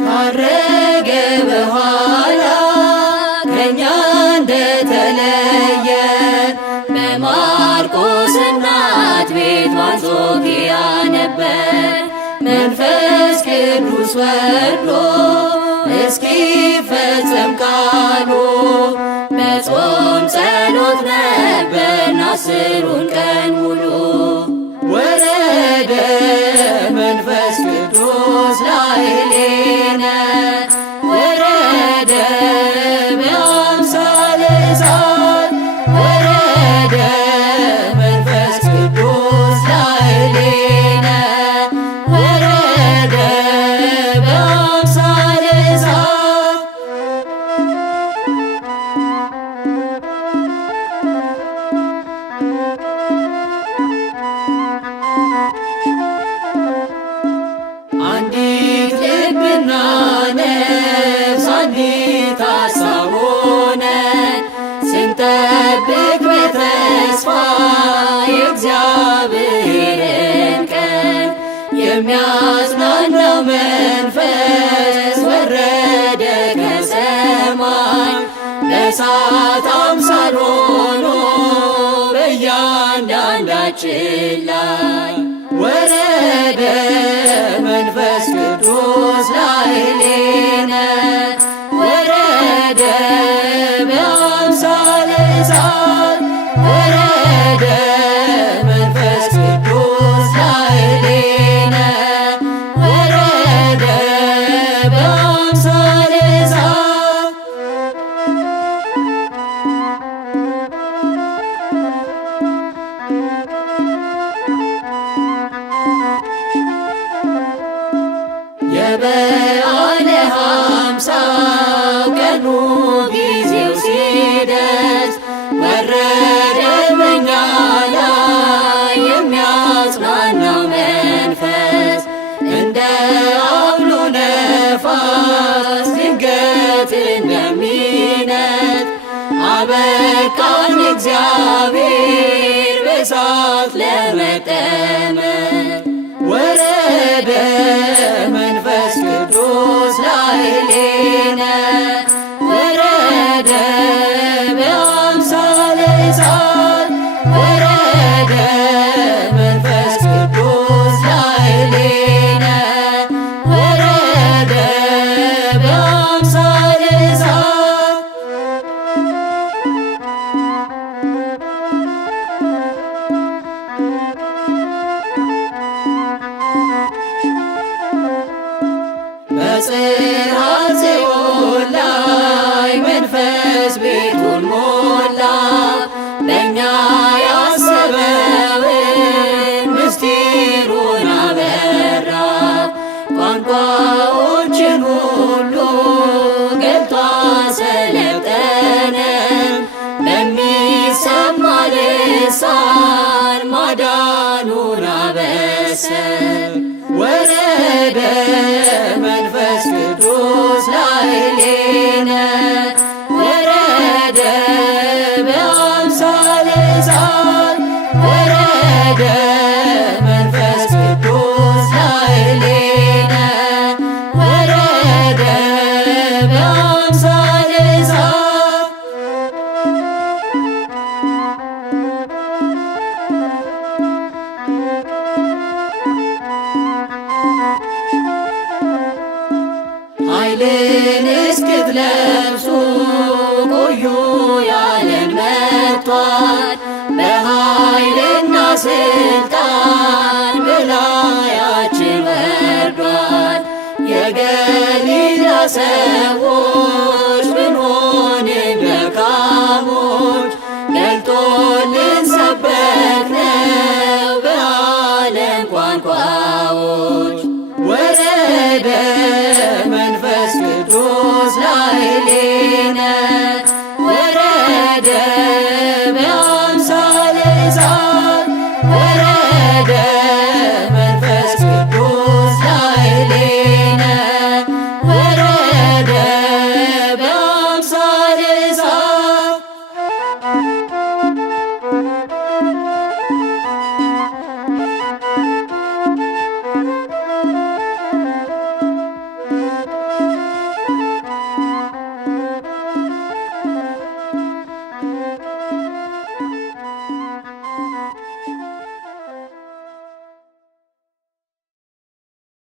ካረገ በኋላ ከእኛ እንደተለየ በማርቆስ እናት ቤት በአንጾኪያ ነበር። መንፈስ ቅዱስ ወርዶ እስኪፈጸም ቃሉ በጾም ጸሎት ነበርን 10ሩን ቀን ሙሉ። ወረደ መንፈስ ቅዱስ ላዕሌነ ወረደ በአምሳለ እሳት ወረደ መንፈስ ቅዱስ ላዕሌነ ወረደ በአምሳለ እሳት። አንዲት ልብና ነፍስ አንዲት ሐሳብ ሆነን ስንጠብቅ በተስፋ የእግዚአብሔርን ቀን የሚያጽናናው መንፈስ ወረደ ከሰማይ በእሳት አምሳል ሆኖ በእያንዳንዳችን ላይ ወረደ መንፈስ ቅዱስ ላዕሌነ ወረደ በአምሳለ እሳት ወረደ መንፈስ ቅዱስ ላዕሌነ ወረደ በአምሳለ እሳት። የበዓለ ሃምሳው ቀኑ ጊዜው ሲደርስ ወረደ በእኛ ላይ የሚያጽናናው መንፈስ እንደ አውሎ ነፋስ ድንገት እንደሚነጥ አበቃን እግዚአብሔር በእሳት ለመጠመቅ። ወረደ መንፈስ ቅዱስ ላዕሌነ ወረደ በአምሳለ እሳት ወረደ መንፈስ ቅዱስ ላዕሌነ ወረደ በአምሳለ እሳት። በጽርሐ ጽዮን ላይ መንፈስ ቤቱን ሞላ ለእኛ ያሰበውን ምስጢሩን አበራ። ቋንቋዎችን ሁሉ ገልጦ አሰለጠነን በሚሰማ ልሳን ማዳኑን አበሰር። ወረደ መንፈስ ቅዱስ ላዕሌነ ወረደ በአምሳለ እሳት ወረደ መንፈስ ቅዱስ ላዕሌነ ወረደ በአምሳለ እሳት። ኃይልን እስክትለብሱ ቆዩ ያለን መጥቷል። በኃይልና ስልጣን በላያችን ወርዷል። የገሊላ ሰዎች